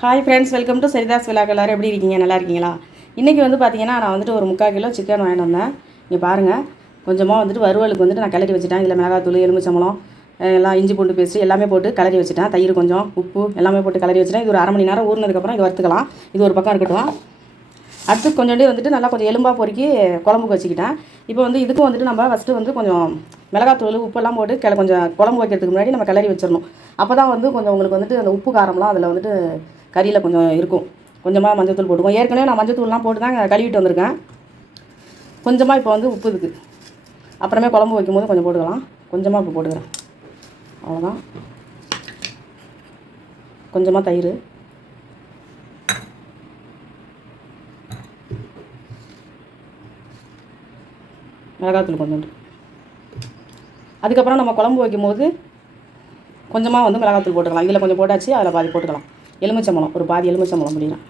Hi friends welcome to Saritha's விழாக்கு எப்படி இருக்கீங்க? நல்லா இருக்கீங்களா? இன்றைக்கி வந்து பார்த்தீங்கன்னா நான் வந்துட்டு ஒரு முக்கால் கிலோ சிக்கன் வாங்கிட்டு வந்தேன். இங்கே பாருங்கள் கொஞ்சமாக வந்துட்டு வறுவலுக்கு வந்துட்டு நான் கிளறி வச்சுட்டேன். இதில் மிளகாத்தூள் எலுமிச்சம்பழம் எல்லாம் இஞ்சி பூண்டு பேஸ்ட்டு எல்லாமே போட்டு கிளறி வச்சுட்டேன். தயிர் கொஞ்சம் உப்பு எல்லாமே போட்டு கிளறி வச்சுட்டேன். இது ஒரு அரை மணி நேரம் ஊறினதுக்கப்புறம் இது வறுத்துக்கலாம். இது ஒரு பக்கம் இருக்கட்டும். அடுத்து கொஞ்சோண்டே வந்துட்டு நல்லா கொஞ்சம் எலும்பாக பொறுக்கி குழம்புக்கு வச்சுக்கிட்டேன். இப்போ வந்து இதுக்கும் வந்துட்டு நம்ம ஃபஸ்ட்டு வந்து கொஞ்சம் மிளகாத்தூள் உப்பெல்லாம் போட்டு கிள கொஞ்சம் குழம்பு வைக்கிறதுக்கு முன்னாடி நம்ம கிளறி வச்சிடணும். அப்போ தான் வந்து கொஞ்சம் உங்களுக்கு வந்துட்டு அந்த உப்பு காரம்லாம் அதில் வந்துட்டு கறியில் கொஞ்சம் இருக்கும். கொஞ்சமாக மஞ்சத்தூள் போட்டுக்கோம் ஏற்கனவே நான் மஞ்சத்தூள்லாம் போட்டு தான் கழுவிட்டு வந்திருக்கேன். கொஞ்சமாக இப்போ வந்து உப்பு இருக்குது அப்புறமே குழம்பு வைக்கும்போது கொஞ்சம் போட்டுக்கலாம். கொஞ்சமாக இப்போ போட்டுக்கிறேன். அவ்வளோதான் கொஞ்சமாக தயிர். மிளகாத்தூள் கொஞ்சோண்டு. அதுக்கப்புறம் நம்ம குழம்பு வைக்கும்போது கொஞ்சமாக வந்து மிளகாத்தூள் போட்டுக்கலாம். இதில் கொஞ்சம் போட்டாச்சு அதில் பாதி போட்டுக்கலாம். எலுமிச்சம்பழம் ஒரு பாதி எலுமிச்சம்பழம் முடியலாம்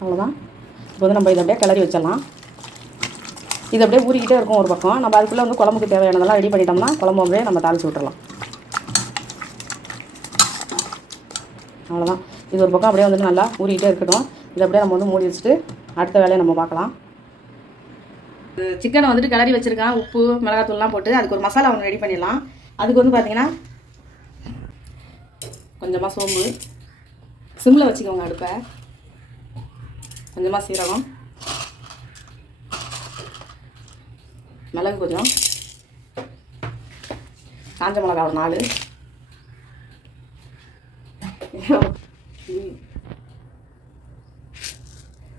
அவ்வளோதான் இப்போ வந்து நம்ம இதை அப்படியே கிளறி வச்சிடலாம். இது அப்படியே ஊறிக்கிட்டே இருக்கும் ஒரு பக்கம். நம்ம அதுக்குள்ளே வந்து குழம்புக்கு தேவையானதெல்லாம் ரெடி பண்ணிட்டோம்னா குழம்பு அப்படியே நம்ம தாளித்து விட்டுறலாம். அவ்வளோதான் இது ஒரு பக்கம் அப்படியே வந்துட்டு நல்லா ஊறிக்கிட்டே இருக்கட்டும். இதை அப்படியே நம்ம வந்து மூடி வச்சுட்டு அடுத்த வேலையை நம்ம பார்க்கலாம். சிக்கனை வந்துட்டு கிளறி வச்சுருக்கேன் உப்பு மிளகாத்தூள்லாம் போட்டு அதுக்கு ஒரு மசாலா ஒன்று ரெடி பண்ணிடலாம். அதுக்கு வந்து பார்த்தீங்கன்னா கொஞ்சமாக சோம்பு சிம்மில் வச்சுக்கோங்க அடுப்பை. கொஞ்சமாக சீரகம் மிளகு கொஞ்சம் காஞ்ச மிளகா ஒரு நாலு.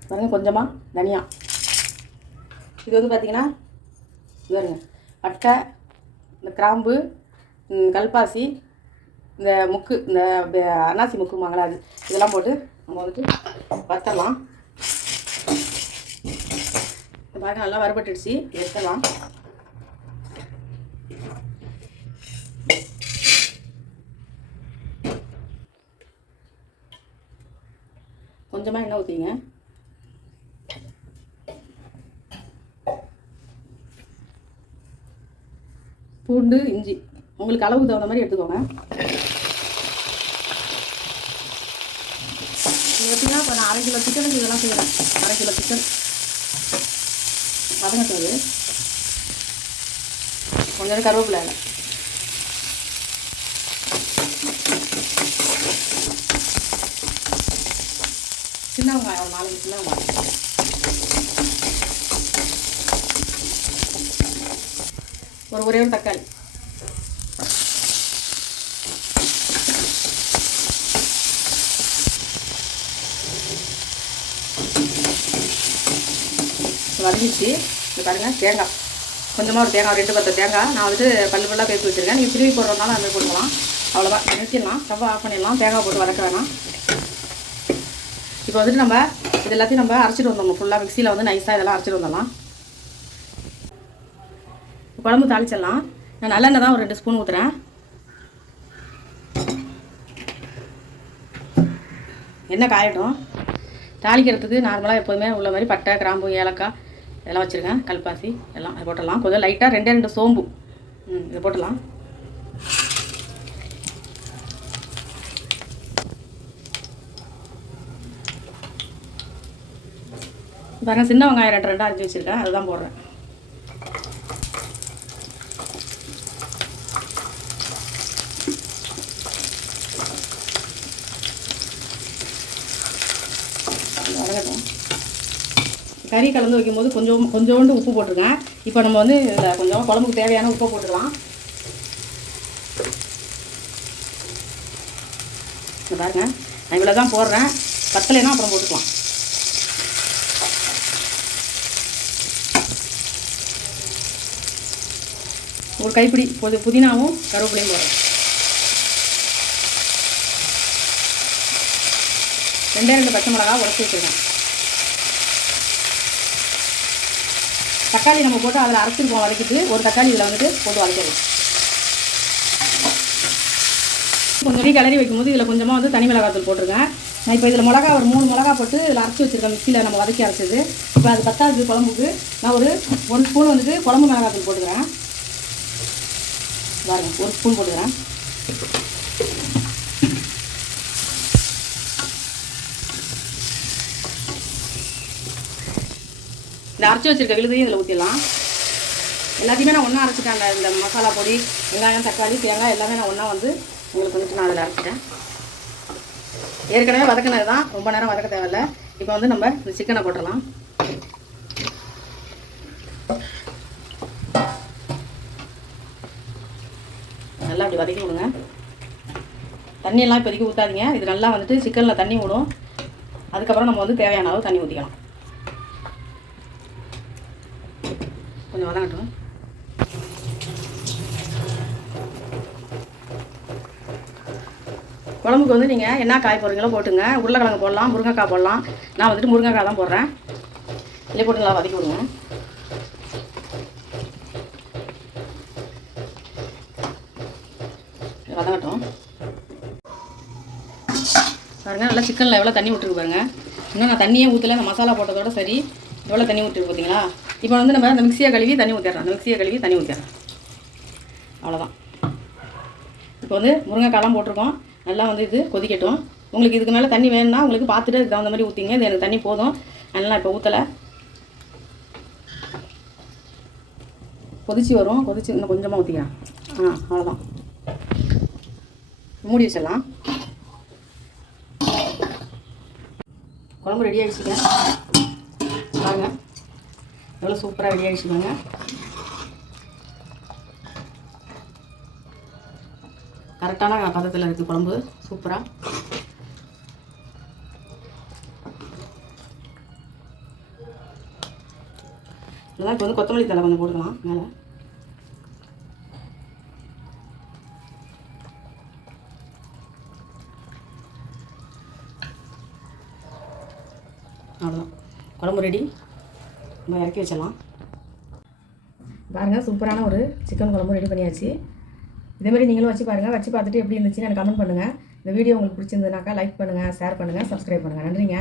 பாருங்க கொஞ்சமாக தனியா. இது வந்து பார்த்தீங்கன்னா இது பாருங்க பட்டை இந்த கிராம்பு கல்பாசி இந்த முக்கு இந்த ப- அன்னாசி முக்குமாங்களா அது. இதெல்லாம் போட்டு நம்ம வந்துட்டு வத்தலாம் இந்த பாருங்க நல்லா வறுபட்டுடுச்சு. எடுத்துடலாம். கொஞ்சமாக எண்ணெய் ஊற்றிங்க பூண்டு இஞ்சி. உங்களுக்கு அளவுக்கு தகுந்த மாதிரி எடுத்துக்கோங்க. எப்படின்னா இப்போ நான் அரை கிலோ சிக்கனுக்கு இதெல்லாம் செய்கிறேன் அரை கிலோ சிக்கன் வதங்கட்டது கொஞ்சம் கருவேப்பிலை சின்ன வெங்காயம் ஒரு நாலஞ்சு சின்ன வெங்காயம். ஒரு ஒரே ஒரு தக்காளி வதங்கிச்சு இது பாருங்கள் தேங்காய். கொஞ்சமாக ஒரு தேங்காய் ரெண்டு பத்து தேங்காய். நான் வந்துட்டு பல்லு பல்லாக பேசி வச்சுருக்கேன். நீங்கள் திருவி போடுறதுனால அந்த போட்டுக்கலாம். அவ்வளோதான் நிறுத்திடலாம். ஸ்டவ் ஆஃப் பண்ணிடலாம். தேங்காய் போட்டு வதக்க வேணாம். இப்போ வந்துட்டு நம்ம இது எல்லாத்தையும் நம்ம அரைச்சிட்டு வந்துடணும். ஃபுல்லாக மிக்சியில் வந்து நைஸாக இதெல்லாம் அரைச்சிட்டு வந்துடலாம். குழம்பு தாளிச்சிடலாம். நான் நல்லெண்ணெய் தான் ஒரு ரெண்டு ஸ்பூன் ஊற்றுறேன் எண்ணெய் காயட்டும். தாளிக்கிறதுக்கு நார்மலாக எப்போதுமே உள்ள மாதிரி பட்டை கிராம்பு ஏலக்காய் இதெல்லாம் வச்சுருக்கேன். கல்பாசி எல்லாம் அது போட்டுடலாம். கொஞ்சம் லைட்டாக ரெண்டே ரெண்டு சோம்பு. ம் இதை போட்டலாம் பாருங்கள் சின்ன வெங்காயம் ரெண்டு ரெண்டாக அரிஞ்சு வச்சுருக்கேன். அதுதான் போடுறேன். வதங்கட்டும் கறி கலந்து வைக்கும்போது கொஞ்சம் கொஞ்சோண்டு உப்பு போட்டிருக்கேன் இப்போ நம்ம வந்து இதில் கொஞ்சம் குழம்புக்கு தேவையான உப்பை போட்டுக்கலாம். பாருங்க. நான் இவ்வளோ தான் போடுறேன். பத்தலைன்னா அப்புறம் போட்டுக்கலாம். ஒரு கைப்பிடி புதினாவும் கருவேப்பிலையும் போடுறேன். ரெண்டே ரெண்டு பச்சை மிளகா உடச்சி வச்சுருக்கேன். தக்காளி நம்ம போட்டு அதில் அரைச்சிருப்போம் வதக்கிட்டு ஒரு தக்காளி இதில் வந்துட்டு போட்டு வதக்கிடுவோம் கொஞ்சம் நெய் கிளறி வைக்கும்போது இதில் கொஞ்சமாக வந்து தனி மிளகாத்தூள் போட்டிருக்கேன். நான் இப்போ இதில் மிளகா ஒரு மூணு மிளகா போட்டு இதில் அரைச்சி வச்சுருக்கேன் மிக்சியில் நம்ம வதக்கி அரைச்சது. இப்போ அது பத்தாவது குழம்புக்கு. நான் ஒரு ஒரு ஸ்பூன் வந்துட்டு குழம்பு மிளகாத்தூள் போட்டுக்கிறேன். பாருங்கள் ஒரு ஸ்பூன் போட்டுக்கிறேன். இந்த அரைச்சி வச்சிருக்க விழுதையும் இதில் ஊற்றிடலாம் எல்லாத்தையுமே நான் ஒன்றா அரைச்சிட்டேன். இந்த மசாலா பொடி வெங்காயம் தக்காளி தேங்காய் எல்லாமே நான் ஒன்றா வந்து உங்களுக்கு வந்துட்டு நான் அதில் அரைச்சிட்டேன். ஏற்கனவே வதக்கினது தான் ரொம்ப நேரம் வதக்க தேவையில்ல. இப்போ வந்து நம்ம இந்த சிக்கனை போட்டுடலாம். நல்லா அப்படி வதக்கி விடுங்க. தண்ணியெல்லாம் இப்போதைக்கு ஊற்றாதீங்க இது நல்லா வந்துட்டு சிக்கனில் தண்ணி விடும். அதுக்கப்புறம் நம்ம வந்து தேவையான அளவு தண்ணி ஊற்றிக்கலாம் கொஞ்சம் வதங்கட்டும். குழம்புக்கு வந்து நீங்கள் என்ன காய் போடுறீங்களோ போட்டுங்க. உருளைக்கிழங்கு போடலாம் முருங்கைக்காய் போடலாம். நான் வந்துட்டு முருங்கைக்காய் தான் போடுறேன். இல்லை போட்டு நல்லா வதக்கி விடுங்க. வதங்கட்டும். பாருங்கள் நல்லா சிக்கனில் எவ்வளோ தண்ணி விட்டுருக்கு பாருங்க. இன்னும் நான் தண்ணியே ஊற்றல இந்த மசாலா போட்டதோட சரி. எவ்வளோ தண்ணி விட்டுருக்கு பார்த்தீங்களா இப்போ வந்து நம்ம அந்த மிக்சியை கழுவி தண்ணி ஊற்றிடுறோம் அந்த மிக்சியை கழுவி தண்ணி ஊற்றிடுறோம் அவ்வளோதான். இப்போ வந்து முருங்கைக்காலாம் போட்டிருக்கோம். நல்லா வந்து இது கொதிக்கட்டும். உங்களுக்கு இதுக்கு மேலே தண்ணி வேணும்னா உங்களுக்கு பார்த்துட்டு அதுக்கு தகுந்த மாதிரி ஊற்றிங்க இது எனக்கு தண்ணி போதும். அதனால் இப்போ ஊற்றலை கொதிச்சு வரும். கொதிச்சு இன்னும் கொஞ்சமாக ஊற்றிக்கிறேன் ஆ அவ்வளோதான். மூடி வச்சிடலாம். குழம்பு ரெடி ஆகிடுச்சிக்க பாருங்கள் எவ்வளோ சூப்பராக ரெடி ஆகிடுச்சுங்க கரெக்டான பதத்தில் இருக்குது குழம்பு சூப்பராக இதெல்லாம் இப்போ வந்து கொத்தமல்லி தலை கொஞ்சம் போட்டுக்கலாம் மேலே. அவ்வளோதான் குழம்பு ரெடி நம்ம இறக்கி வச்சிடலாம். பாருங்கள் சூப்பரான ஒரு சிக்கன் குழம்பு ரெடி பண்ணியாச்சு. இதேமாதிரி நீங்களும் வச்சு பாருங்கள் வச்சு பார்த்துட்டு எப்படி இருந்துச்சுன்னு எனக்கு கமெண்ட் பண்ணுங்கள் இந்த வீடியோ உங்களுக்கு பிடிச்சிருந்ததுனாக்கா லைக் பண்ணுங்கள் ஷேர் பண்ணுங்கள் சப்ஸ்கிரைப் பண்ணுங்கள் நன்றிங்க.